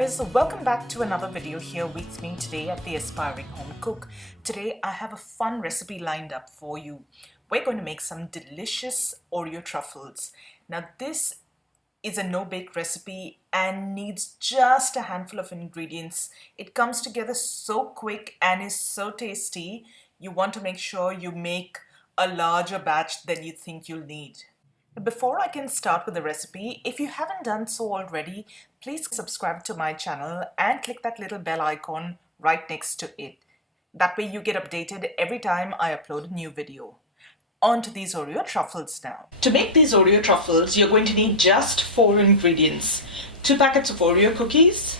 guys, welcome back to another video here with me today at the Aspiring Home Cook. Today I have a fun recipe lined up for you. We're going to make some delicious Oreo truffles. Now this is a no-bake recipe and needs just a handful of ingredients. It comes together so quick and is so tasty. You want to make sure you make a larger batch than you think you'll need. Before I can start with the recipe, if you haven't done so already, please subscribe to my channel and click that little bell icon right next to it. That way you get updated every time I upload a new video. On to these Oreo truffles now. To make these Oreo truffles, you're going to need just 4 ingredients. 2 packets of Oreo cookies,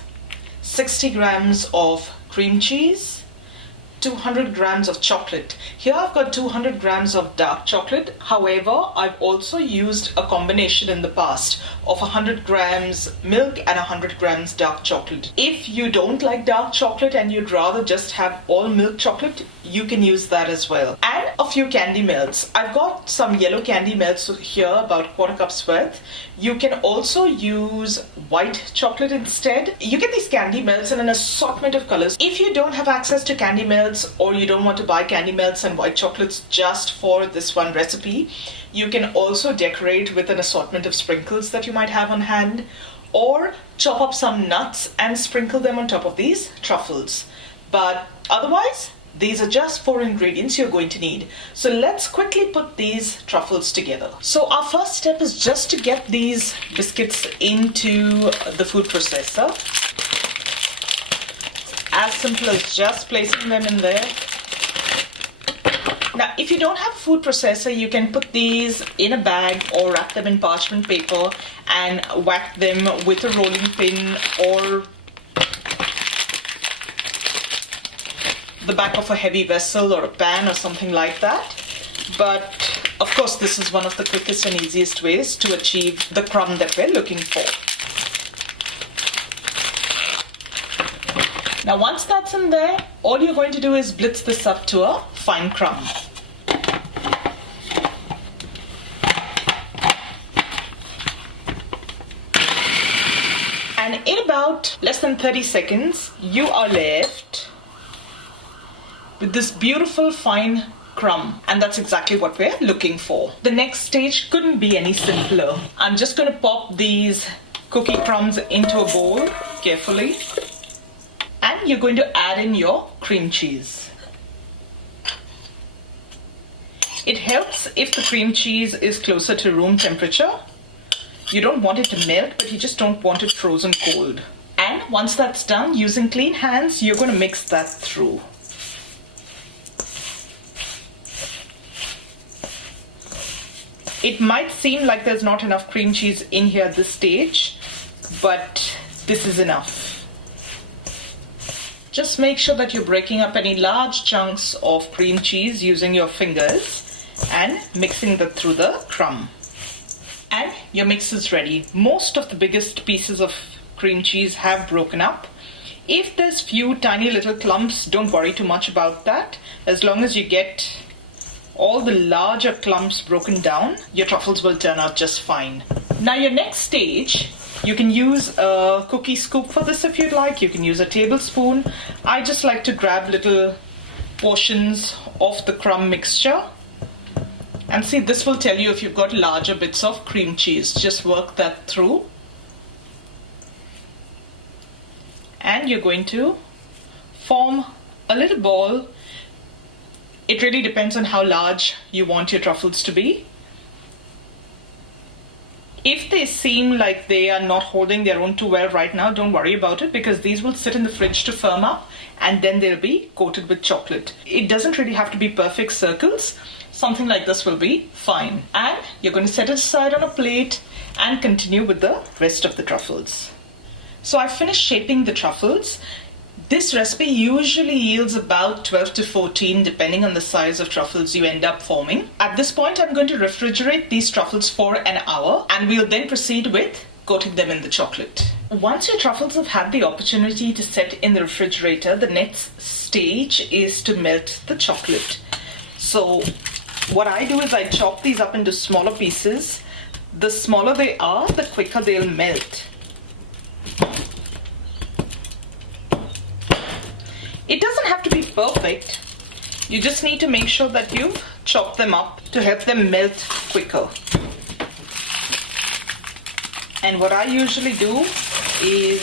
60 grams of cream cheese, 200 grams of chocolate. Here I've got 200 grams of dark chocolate. However, I've also used a combination in the past of 100 grams milk and 100 grams dark chocolate. If you don't like dark chocolate and you'd rather just have all milk chocolate, you can use that as well. And a few candy melts. I've got some yellow candy melts here, about 1/4 cup's worth. You can also use white chocolate instead. You get these candy melts in an assortment of colors. If you don't have access to candy melts, or you don't want to buy candy melts and white chocolates just for this one recipe, you can also decorate with an assortment of sprinkles that you might have on hand, or chop up some nuts and sprinkle them on top of these truffles. But otherwise, these are just 4 ingredients you're going to need. So let's quickly put these truffles together. So our first step is just to get these biscuits into the food processor. As simple as just placing them in there. Now, if you don't have a food processor, you can put these in a bag or wrap them in parchment paper and whack them with a rolling pin or the back of a heavy vessel or a pan or something like that. But of course, this is one of the quickest and easiest ways to achieve the crumb that we're looking for. Now once that's in there, all you're going to do is blitz this up to a fine crumb. And in about less than 30 seconds, you are left with this beautiful fine crumb, and that's exactly what we're looking for. The next stage couldn't be any simpler. I'm just going to pop these cookie crumbs into a bowl carefully. And you're going to add in your cream cheese. It helps if the cream cheese is closer to room temperature. You don't want it to melt, but you just don't want it frozen cold. And once that's done, using clean hands, you're going to mix that through. It might seem like there's not enough cream cheese in here at this stage, but this is enough. Just make sure that you're breaking up any large chunks of cream cheese using your fingers and mixing that through the crumb. And your mix is ready. Most of the biggest pieces of cream cheese have broken up. If there's few tiny little clumps, don't worry too much about that. As long as you get all the larger clumps broken down, your truffles will turn out just fine. Now your next stage, you can use a cookie scoop for this if you'd like. You can use a tablespoon. I just like to grab little portions of the crumb mixture. And see, this will tell you if you've got larger bits of cream cheese. Just work that through. And you're going to form a little ball. It really depends on how large you want your truffles to be. If they seem like they are not holding their own too well right now, don't worry about it, because these will sit in the fridge to firm up and then they'll be coated with chocolate. It doesn't really have to be perfect circles. Something like this will be fine. And you're going to set it aside on a plate and continue with the rest of the truffles. So I finished shaping the truffles. This recipe usually yields about 12 to 14 depending on the size of truffles you end up forming. At this point, I'm going to refrigerate these truffles for an hour and we'll then proceed with coating them in the chocolate. Once your truffles have had the opportunity to set in the refrigerator, the next stage is to melt the chocolate. So what I do is I chop these up into smaller pieces. The smaller they are, the quicker they'll melt. It doesn't have to be perfect. You just need to make sure that you've chopped them up to help them melt quicker. And what I usually do is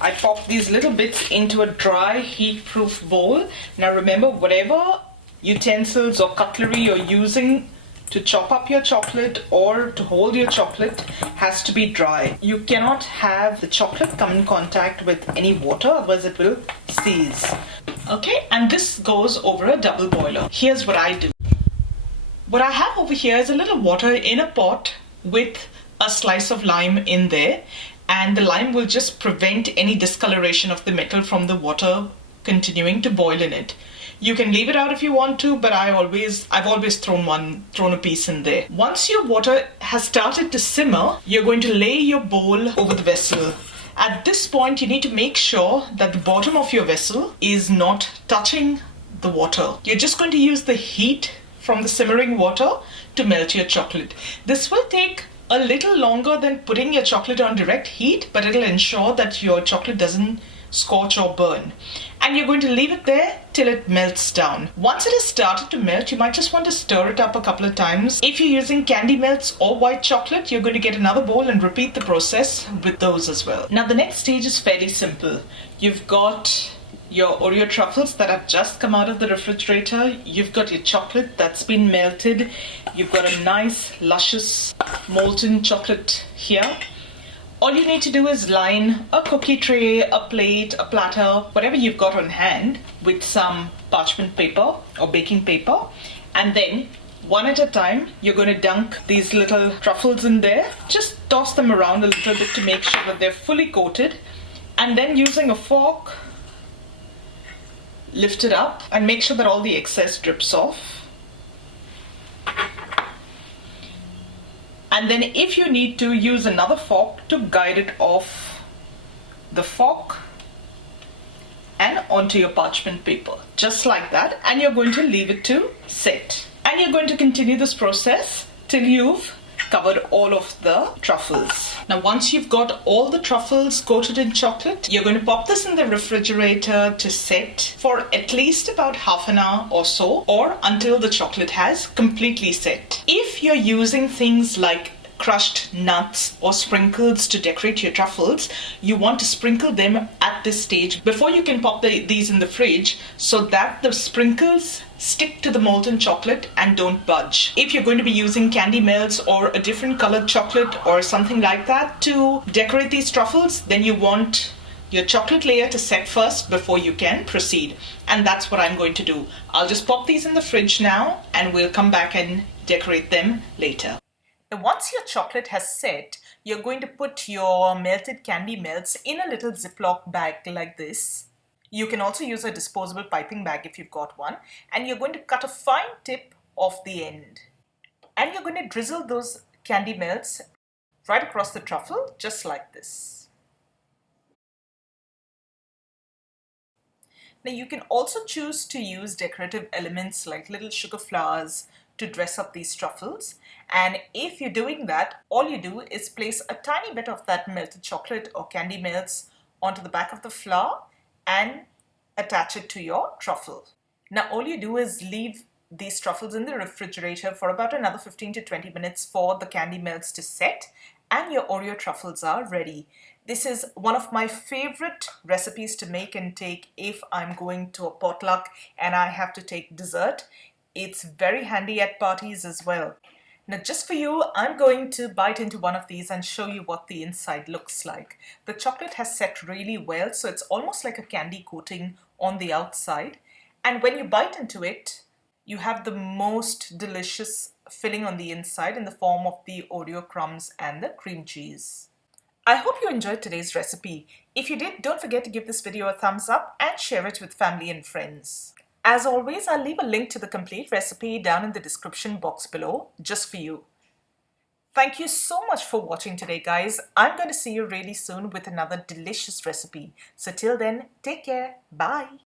I pop these little bits into a dry, heat-proof bowl. Now remember, whatever utensils or cutlery you're using to chop up your chocolate or to hold your chocolate has to be dry. You cannot have the chocolate come in contact with any water, otherwise it will seize. Okay, and this goes over a double boiler. Here's what I do. What I have over here is a little water in a pot with a slice of lime in there, and the lime will just prevent any discoloration of the metal from the water continuing to boil in it. You can leave it out if you want to, but I've always thrown a piece in there. Once your water has started to simmer, you're going to lay your bowl over the vessel. At this point, you need to make sure that the bottom of your vessel is not touching the water. You're just going to use the heat from the simmering water to melt your chocolate. This will take a little longer than putting your chocolate on direct heat, but it'll ensure that your chocolate doesn't scorch or burn. And you're going to leave it there till it melts down. Once it has started to melt, you might just want to stir it up a couple of times. If you're using candy melts or white chocolate, you're going to get another bowl and repeat the process with those as well. Now the next stage is fairly simple. You've got your Oreo truffles that have just come out of the refrigerator. You've got your chocolate that's been melted. You've got a nice, luscious, molten chocolate here. All you need to do is line a cookie tray, a plate, a platter, whatever you've got on hand with some parchment paper or baking paper. And then one at a time, you're going to dunk these little truffles in there. Just toss them around a little bit to make sure that they're fully coated. And then using a fork, lift it up and make sure that all the excess drips off. And then if you need to, use another fork to guide it off the fork and onto your parchment paper, just like that. And you're going to leave it to set. And you're going to continue this process till you've covered all of the truffles. Now once you've got all the truffles coated in chocolate, you're going to pop this in the refrigerator to set for at least about half an hour or so, or until the chocolate has completely set. If you're using things like crushed nuts or sprinkles to decorate your truffles, you want to sprinkle them at this stage before you can pop these in the fridge, so that the sprinkles stick to the molten chocolate and don't budge. If you're going to be using candy melts or a different colored chocolate or something like that to decorate these truffles, then you want your chocolate layer to set first before you can proceed. And that's what I'm going to do. I'll just pop these in the fridge now and we'll come back and decorate them later. Now, once your chocolate has set, you're going to put your melted candy melts in a little Ziploc bag like this. You can also use a disposable piping bag if you've got one. And you're going to cut a fine tip off the end. And you're going to drizzle those candy melts right across the truffle, just like this. Now you can also choose to use decorative elements like little sugar flowers to dress up these truffles. And if you're doing that, all you do is place a tiny bit of that melted chocolate or candy melts onto the back of the flower and attach it to your truffle. Now all you do is leave these truffles in the refrigerator for about another 15 to 20 minutes for the candy melts to set, and your Oreo truffles are ready. This is one of my favorite recipes to make and take if I'm going to a potluck and I have to take dessert. It's very handy at parties as well. Now just for you, I'm going to bite into one of these and show you what the inside looks like. The chocolate has set really well, so it's almost like a candy coating on the outside. And when you bite into it, you have the most delicious filling on the inside in the form of the Oreo crumbs and the cream cheese. I hope you enjoyed today's recipe. If you did, don't forget to give this video a thumbs up and share it with family and friends. As always, I'll leave a link to the complete recipe down in the description box below, just for you. Thank you so much for watching today, guys. I'm going to see you really soon with another delicious recipe. So till then, take care. Bye.